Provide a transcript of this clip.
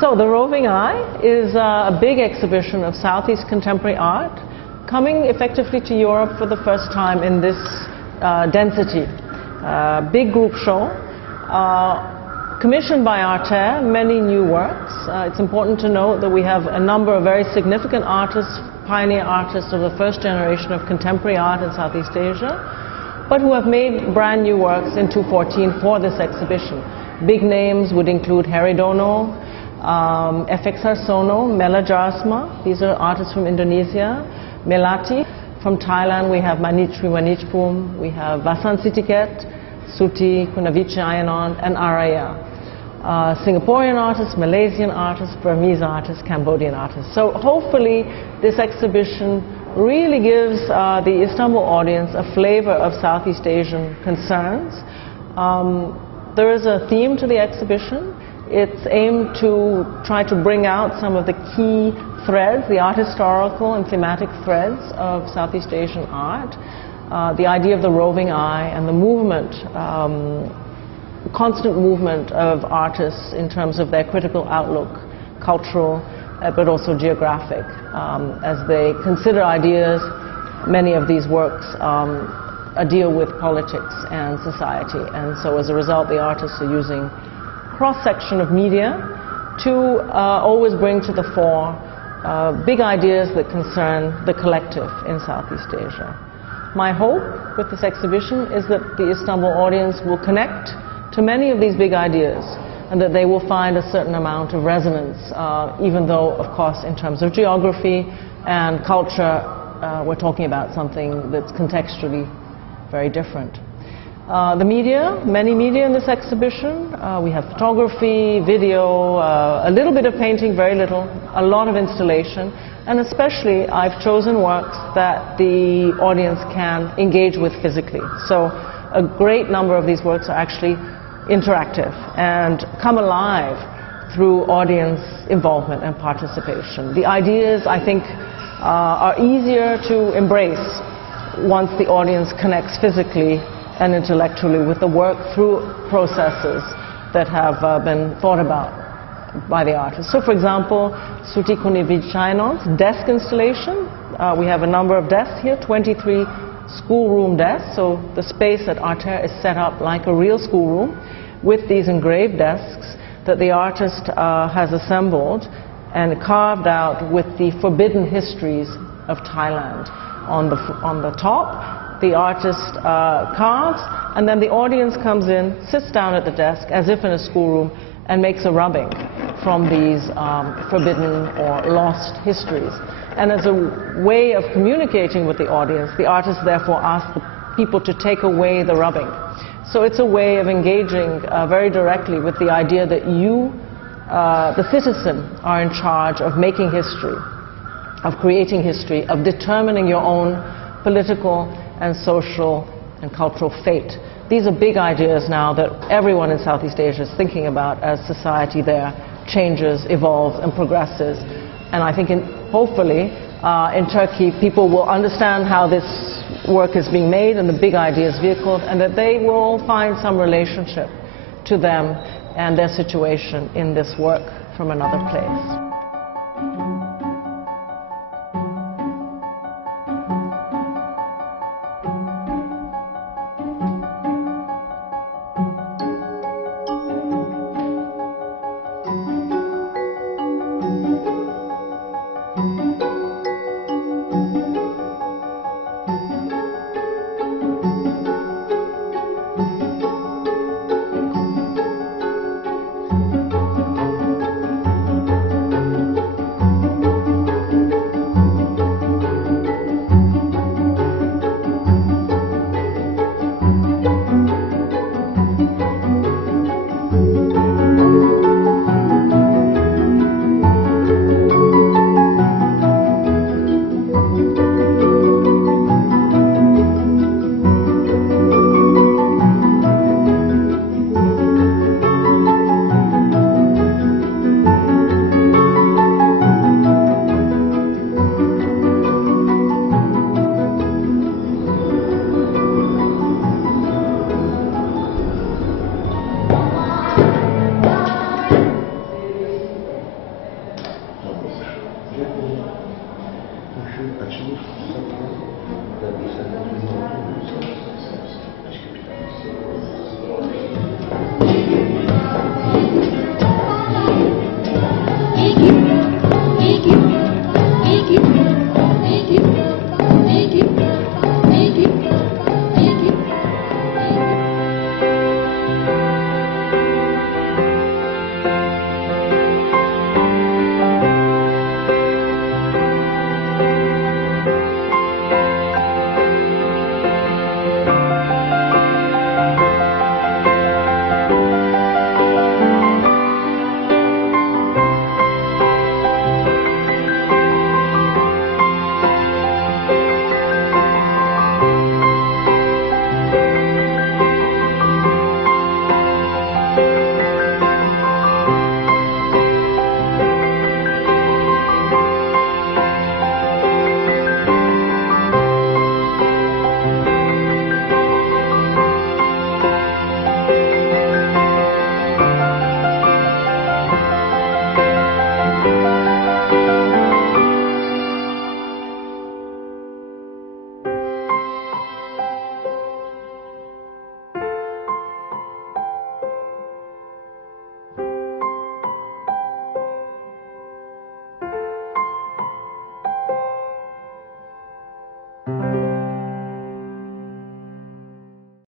So the Roving Eye is a big exhibition of Southeast contemporary art coming effectively to Europe for the first time in this density. Big group show, commissioned by ARTtv, many new works. It's important to note that we have a number of very significant artists, pioneer artists of the first generation of contemporary art in Southeast Asia, but who have made brand new works in 2014 for this exhibition. Big names would include Heridono, FX Harsono, Mela Jarsma, these are artists from Indonesia, Melati. From Thailand we have Manitri Manitpum, we have Vasan Sitiket, Suti Kunavichi Ayanon, and Araya. Singaporean artists, Malaysian artists, Burmese artists, Cambodian artists. So hopefully this exhibition really gives the Istanbul audience a flavor of Southeast Asian concerns. There is a theme to the exhibition. It's aimed to try to bring out some of the key threads, the art historical and thematic threads of Southeast Asian art. The idea of the roving eye and the movement, constant movement of artists in terms of their critical outlook, cultural, but also geographic. As they consider ideas, many of these works deal with politics and society, and so as a result the artists are using cross-section of media to always bring to the fore big ideas that concern the collective in Southeast Asia. My hope with this exhibition is that the Istanbul audience will connect to many of these big ideas and that they will find a certain amount of resonance, even though, of course, in terms of geography and culture, we're talking about something that's contextually very different. The media, many media in this exhibition. We have photography, video, a little bit of painting, very little, a lot of installation, and especially I've chosen works that the audience can engage with physically. So a great number of these works are actually interactive and come alive through audience involvement and participation. The ideas, I think, are easier to embrace once the audience connects physically and intellectually with the work through processes that have been thought about by the artist. So for example, Suti Kunivicayon's desk installation, we have a number of desks here, 23 schoolroom desks, so the space at ARTtv is set up like a real schoolroom with these engraved desks that the artist has assembled and carved out with the forbidden histories of Thailand. On the top, the artist carves, and then the audience comes in, sits down at the desk as if in a schoolroom, and makes a rubbing from these forbidden or lost histories. And as a way of communicating with the audience, the artist therefore asks the people to take away the rubbing. So it's a way of engaging very directly with the idea that you, the citizen, are in charge of making history, of creating history, of determining your own political and social and cultural fate. These are big ideas now that everyone in Southeast Asia is thinking about as society there changes, evolves, and progresses. And I think hopefully in Turkey people will understand how this work is being made and the big ideas vehicled, and that they will find some relationship to them and their situation in this work from another place. açılmış fırsatlar da insanların